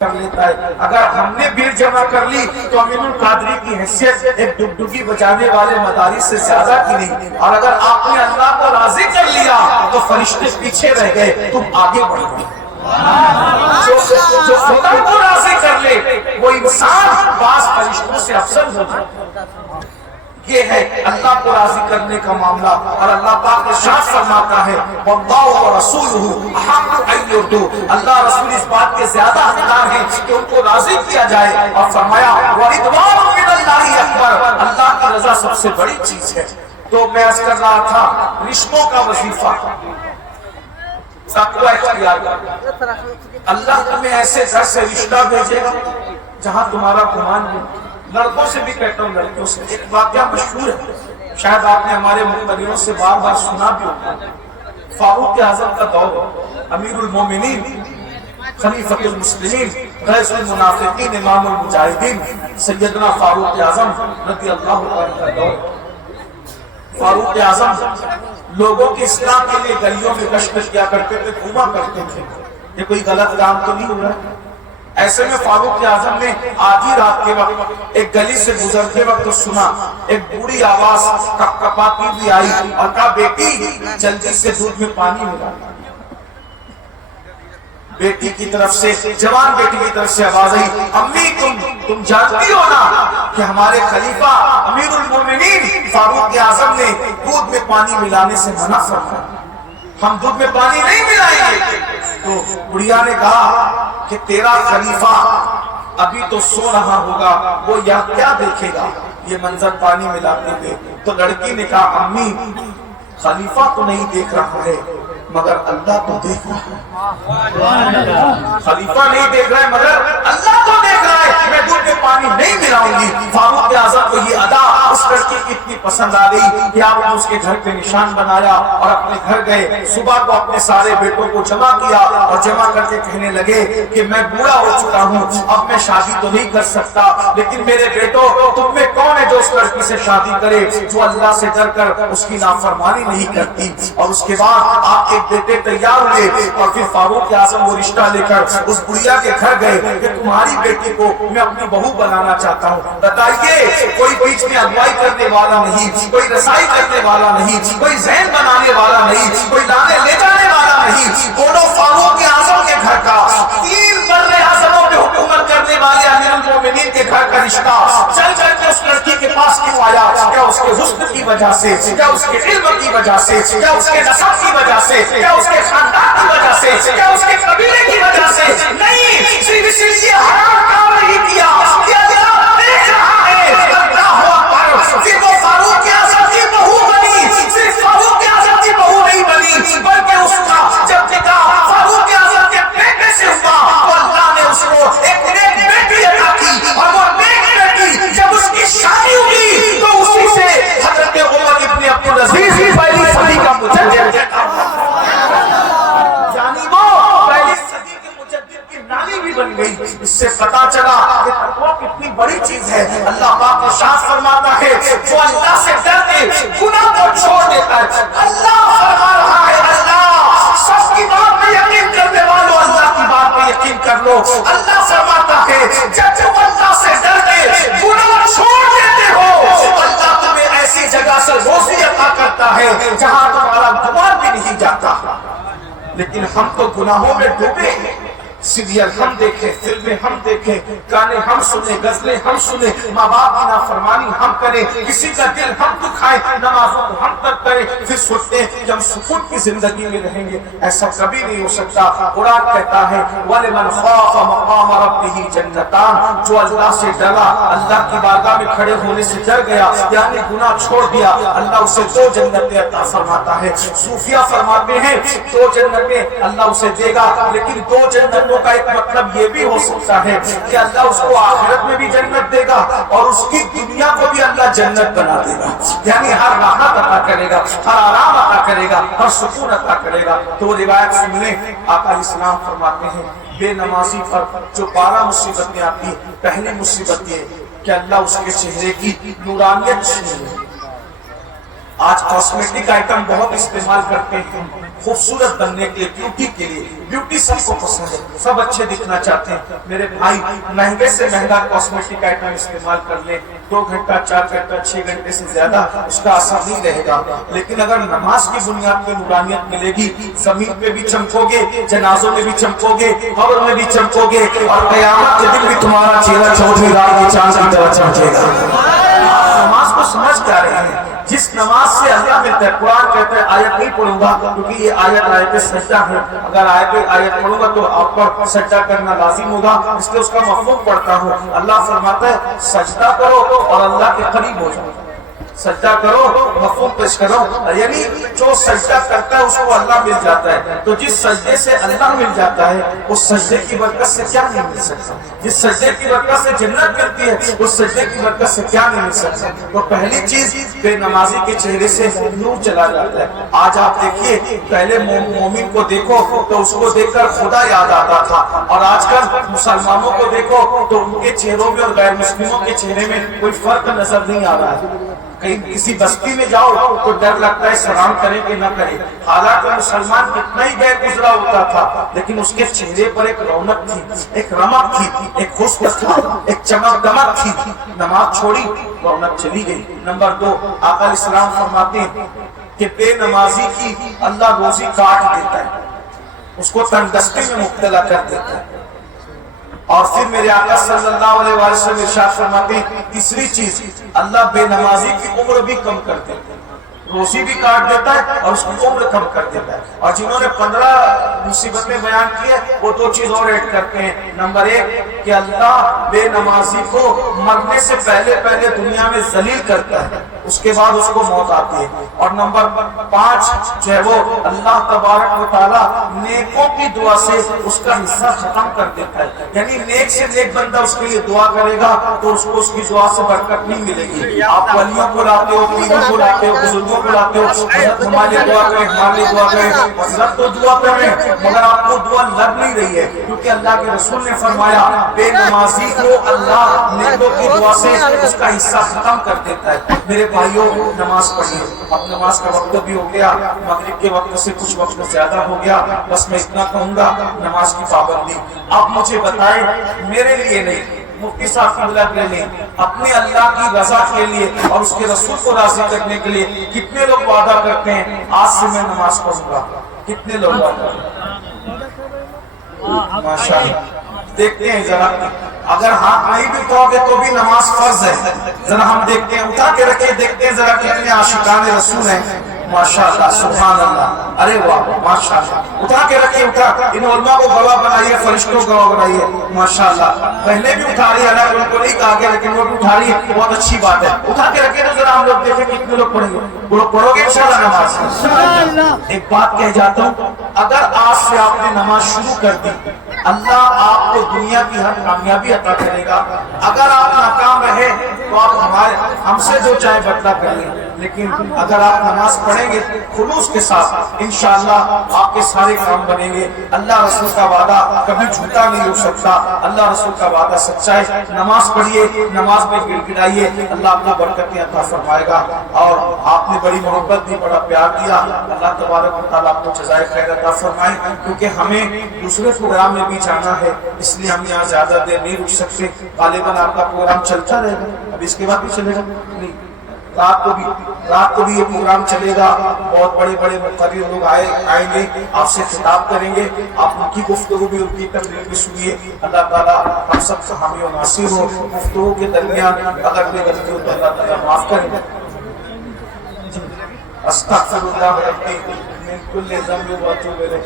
کر لیتا ہے. اگر ہم نے بھیڑ جمع کر لی تو امین القادری کی حیثیت ایک ڈگڈگی بجانے والے مدارس سے زیادہ کی نہیں. اور اگر آپ نے اللہ کو راضی کر لیا تو فرشتے پیچھے رہ گئے, تم آگے بڑھ گئے. جو خدا کو راضی کر لے وہ انسان بعض فرشتوں سے افضل ہو جائے. یہ ہے اللہ کو راضی کرنے کا معاملہ. اور اللہ پاک ارشاد فرماتا ہے واللہ ورسولہ احق ان یرضوا, اللہ رسول اس بات کے زیادہ حقدار ہیں کہ ان کو راضی کیا جائے. اور فرمایا ورضوان من اللہ اکبر, اللہ کی رضا سب سے بڑی چیز ہے. تو میں عرض کر رہا تھا رشتوں کا وظیفہ تقوی اختیار کرنا. اللہ تمہیں ایسے گھر سے رشتہ بھیجے گا جہاں تمہارا گمان نہیں. لڑکوں سے بھی کہتا ہوں, لڑکیوں سے. ایک واقعہ مشہور ہے, شاید آپ نے ہمارے مقتدیوں سے بار بار سنا بھی ہوگا. فاروق اعظم کا دور, امیر المومنین, خلیفۃ المسلمین, رئیس المنافقین, امام المجاہدین, سیدنا فاروق اعظم رضی اللہ عنہ کا دور. فاروق اعظم لوگوں کی اصلاح کے لیے گلیوں میں گشت کیا کرتے تھے, گھوما کرتے تھے کہ کوئی غلط کام تو نہیں ہو رہا. ایسے میں فاروق اعظم نے آدھی رات کے وقت ایک گلی سے گزرتے وقت سنا ایک بوڑھی آواز کپکپاتی ہوئی آئی اور کہا بیٹی جلدی سے دودھ میں پانی ملا. بیٹی کی طرف سے, جوان بیٹی کی طرف سے آواز آئی امی تم جانتی ہو نا کہ ہمارے خلیفہ امیر المومنین فاروق اعظم نے دودھ میں پانی ملانے سے منع فرمایا, ہم دودھ میں پانی نہیں ملائیں گے. تو بڑھیا نے کہا کہ تیرا خلیفہ ابھی تو سو رہا ہوگا, وہ یا کیا دیکھے گا یہ منظر پانی ملاتے ہوئے. تو لڑکی نے کہا امی خلیفہ تو نہیں دیکھ رہا ہے مگر اللہ تو دیکھ رہا ہے. خلیفہ نہیں دیکھ رہا ہے مگر اللہ تو دیکھ رہا ہے, میں دودھ میں پانی نہیں ملاؤں گی. فاروق اعظم کو یہ ادا اس لڑکی کی اتنی پسند آ گئی کہ آپ نے اس کے گھر پہ نشان بنایا اور اپنے گھر گئے. صبح کو اپنے سارے بیٹوں کو جمع کیا اور جمع کر کے کہنے لگے کہ میں بوڑھا ہو چکا ہوں, اب میں شادی تو نہیں کر سکتا, لیکن میرے بیٹوں تم میں کون ہے جو اس لڑکی سے شادی کرے جو اللہ سے ڈر کر اس کی نافرمانی نہیں کرتی. اور اس کے بعد آپ کے بیٹے تیار ہوئے اور پھر فاروق اعظم وہ رشتہ لے کر اس بڑھیا کے گھر گئے کہ تمہاری بیٹی کو میں اپنی بہو بنانا چاہتا ہوں. بتائیے کوئی بیچ میں اگوائی کرنے والا نہیں, کوئی رسائی کرنے والا نہیں, کوئی ذہن بنانے والا نہیں, کوئی لانے لے جانے والا نہیں. دونوں فاروق اعظم کے گھر کا, 3 بر اعظموں پہ حکومت کرنے والے امیر المومنین کے گھر کا رشتہ چل چل کے اس لڑکی کے پاس کیوں آیا؟ کیا اس کے حسن کی وجہ سے, کیا اس کے علم کی وجہ سے, کیا اس کے نسب کی وجہ سے, کیا اس کے خاندان کی وجہ سے, کیا اس کے قبیلے کی وجہ سے؟ نہیں, صرف اس لیے حرام کام نہیں کیا کہ اللہ دیکھ رہا ہے. اللہ ہوا پر پھر وہ فاروق اعظم کی بہو بنی. صرف فاروق اعظم کی بہو نہیں بنی بلکہ اس کا جب نکاح فاروق اعظم کے بیٹے سے ہوا تو اللہ نے اس کو ایک نیک بیٹی عطا کی. اور وہ نیک بیٹی جب اس کی شادی ہوئی تو اسی سے حضرت عمر ابن عبدالعزیز پہلی صدی کا مجدد بن گئی. اس سے پتا چلا کہ تقوی کتنی بڑی چیز ہے. اللہ پاک ارشاد فرماتا ہے جو اللہ سے ڈر کے گناہ کو چھوڑ دیتا ہے, اللہ فرما رہا ہے اللہ سب کی بات پہ یقین کرنے والوں اللہ کی بات پہ یقین کر لو. اللہ فرماتا ہے جب تم اللہ سے ڈر کے گناہ چھوڑ دیتے ہو اللہ تمہیں ایسی جگہ سے روزی عطا کرتا ہے جہاں تمہارا گمان بھی نہیں جاتا. لیکن ہم تو گناہوں میں ڈوبے, سیریل ہم دیکھیں, فلمیں ہم دیکھیں, گانے ہم سنیں, غزلیں ہم سنیں, ماں باپ کی نافرمانی ہم کریں, کسی کا دل ہم دکھائیں, نمازوں کو ہم ترک کریں, پھر سوچتے ہیں کہ ہم سکون کی زندگی میں رہیں گے. ایسا کبھی نہیں ہو سکتا. قرآن کہتا ہے وَلِمَنْ خَافَ مَقَامَ رَبِّهِ جَنَّتَانِ, جو اللہ سے ڈرا, اللہ کی بارگاہ میں کھڑے ہونے سے ڈر گیا یعنی گناہ چھوڑ دیا, اللہ اسے 2 جنتیں عطا فرماتا ہے. صوفیہ فرماتے ہیں 2 جنتیں اللہ اسے دے گا, لیکن 2 جنتوں کا ایک مطلب یہ بھی ہو سکتا ہے کہ اللہ اس کو آخرت میں بھی جنت دے گا اور اس کی دنیا کو بھی اللہ جنت بنا دے گا. یعنی ہر راحت عطا کرے گا, ہر آرام عطا کرے گا, ہر سکون عطا کرے گا. تو روایت سن لیں, آقا اسلام فرماتے ہیں بے نمازی پر جو 12 مصیبتیں آتی ہیں, پہلی مصیبت یہ کہ اللہ اس کے چہرے کی نورانیت چھین لے. آج کاسمیٹک آئٹم بہت استعمال کرتے ہیں, خوبصورت بننے کے لیے, بیوٹی کے لیے. بیوٹی سب کو پسند ہے, سب اچھے دکھنا چاہتے ہیں. میرے بھائی مہنگے سے مہنگا کاسمیٹک آئٹم استعمال کر لیں, 2 گھنٹہ 4 گھنٹہ 6 گھنٹے سے زیادہ اس کا اثر نہیں رہے گا. لیکن اگر نماز کی بنیاد پہ نورانیت ملے گی, زمین پہ بھی چمکو گے, جنازوں میں بھی چمکو گے, قبر میں بھی چمکو گے, اور قیامت کے دن بھی تمہارا چہرہ چودھری رات کی چاند کی طرح چمکے گا. نماز کو سمجھ کیا رہے ہیں؟ جس نماز سے اللہ ملتا ہے. قرآن کہتا ہے آیت نہیں پڑھوں گا کیونکہ یہ آیت سجدہ ہے, اگر آیت پڑھوں گا تو آپ پر سجدہ کرنا لازم ہوگا, اس لیے اس کا مفہوم پڑھتا ہوں. اللہ فرماتا ہے سجدہ کرو اور اللہ کے قریب ہو جاؤ. سجدہ کرو, مفہوم پیش کرو, یعنی جو سجدہ کرتا ہے اس کو اللہ مل جاتا ہے. تو جس سجدے سے اللہ مل جاتا ہے اس سجدے کی برکت سے کیا نہیں مل سکتا؟ جس سجدے کی برکت سے جنت ملتی ہے اس سجدے کی برکت سے کیا نہیں مل سکتا؟ تو پہلی چیز, بے نمازی کے چہرے سے نور چلا جاتا ہے. آج آپ دیکھیے, پہلے مومن کو دیکھو تو اس کو دیکھ کر خدا یاد آتا تھا, اور آج کل مسلمانوں کو دیکھو تو ان کے چہروں میں اور غیر مسلموں کے چہرے میں کوئی فرق نظر نہیں آ رہا ہے. کہیں کسی بستی میں جاؤ تو ڈر لگتا ہے سلام کرے کہ نہ کرے. حالانکہ مسلمان کتنا ہی غیر گزرا ہوتا تھا, لیکن اس کے چہرے پر ایک رونق تھی, ایک رمق تھی, ایک خوشبو تھا, ایک چمک دمک تھی. نماز چھوڑی, رونق چلی گئی. نمبر 2, آقا علیہ السلام فرماتے ہیں کہ بے نمازی کی اللہ روزی کاٹ دیتا ہے, اس کو تنگدستی میں مبتلا کر دیتا ہے. اور پھر میرے آقا صلی اللہ علیہ وسلم ارشاد فرماتے ہیں تیسری چیز, اللہ بے نمازی کی عمر بھی کم کر دیتا ہے, روزی بھی کاٹ دیتا ہے اور اس کی عمر کم کر دیتا ہے. اور جنہوں نے 15 مصیبتیں بیان کی ہے وہ 2 چیز اور ایڈ کرتے ہیں. نمبر 1 کہ اللہ بے نمازی کو مرنے سے پہلے دنیا میں ذلیل کرتا ہے, اس کے بعد اس کو موت آتی ہے. اور نمبر 5 جو ہے وہ اللہ تبارک و تعالی نیکوں کی دعا سے اس کا حصہ ختم کر دیتا ہے. یعنی نیک سے نیک بندہ اس کے لیے دعا کرے گا تو اس کو اس کی دعا سے برکت نہیں ملے گی. آپ ولیوں کو لاتے ہو, پیروں کو لاتے ہو, بزرگوں کو لاتے ہو, حضرت ہمارے دعا کریں, ہمارے دعا کریں, حضرت تو دعا کریں مگر آپ کو دعا لگ نہیں رہی ہے, کیونکہ اللہ کے رسول نے فرمایا بے نمازی کو اللہ نیکوں کی دعا سے اس کا حصہ ختم کر دیتا ہے. میرے بھائیوں, نماز پڑھیے. اب نماز کا وقت بھی ہو گیا, مغرب کے وقت سے کچھ وقت زیادہ ہو گیا, بس میں اتنا کہوں گا نماز کی پابندی. آپ مجھے بتائیں, میرے لیے نہیں, مفتی صاحب کی بلا کے لیے, اپنے اللہ کی رضا کے لیے اور اس کے رسول کو راضی کرنے کے لیے کتنے لوگ وعدہ کرتے ہیں آج سے میں نماز پڑھوں گا؟ کتنے لوگ وعدہ کرتے ہیں؟ ماشاءاللہ. دیکھتے ہیں ذرا, اگر ہاتھ نہیں بھی اٹھاؤ گے تو بھی نماز فرض ہے. ذرا ہم دیکھتے ہیں, اٹھا کے رکھے, دیکھتے ہیں ذرا کتنے عاشقان رسول ہیں. ماشاءاللہ, سبحان اللہ, ارے واہ, ماشاءاللہ. اٹھا کے رکھیے, اٹھا, ان علماء کو گواہ بنائیے, فرشتوں کو گواہ بنائیے. ماشاءاللہ, پہلے بھی اٹھا رہی ہے, اللہ ان کو نہیں کہا گیا لیکن وہ بھی اٹھا رہی ہے, بہت اچھی بات ہے. اٹھا کے رکھیے تو ذرا ہم لوگ دیکھیں کتنے لوگ پڑھیں گے. وہ لوگ پڑھو گے انشاءاللہ نماز. ایک بات کہہ جاتا ہوں, اگر آج سے آپ نے نماز شروع کر دی, اللہ آپ کو دنیا کی ہر کامیابی عطا کرے گا. اگر آپ ناکام رہے تو آپ ہم سے جو چاہے بدلہ کر لیں, لیکن اگر آپ نماز پڑھیں گے خلوص کے ساتھ انشاءاللہ آپ کے سارے کام بنیں گے. اللہ رسول کا وعدہ کبھی جھوٹا نہیں ہو سکتا, اللہ رسول کا وعدہ سچا ہے. نماز پڑھیے, نماز میں گر گڑائیے, اللہ آپ کو برکتیں عطا فرمائے گا. اور آپ نے بڑی محبت دی, بڑا پیار دیا, اللہ تبارک و تعالیٰ آپ کو جزائے خیر عطا فرمائے. کیونکہ ہمیں دوسرے پروگرام میں بھی جانا ہے, اس لیے ہم یہاں زیادہ دیر نہیں رک سکتے. غالباً آپ کا پروگرام چلتا رہے گا, اب اس کے بعد بھی چلے گا نہیں, رات کو بھی یہ پروگرام چلے گا. بہت بڑے بڑے مقرر لوگ آئیں گے, آپ سے خطاب کریں گے, آپ ان کی گفتگو بھی, ان کی تقریر بھی سنیے. اللہ تعالیٰ ہم سب سے حامی و ناصر ہو. گفتگو کے درمیان اگر کوئی غلطی ہو تو اللہ تعالیٰ معاف کرے. استغفر اللہ ربی من کل ذنب و اتوب الیہ.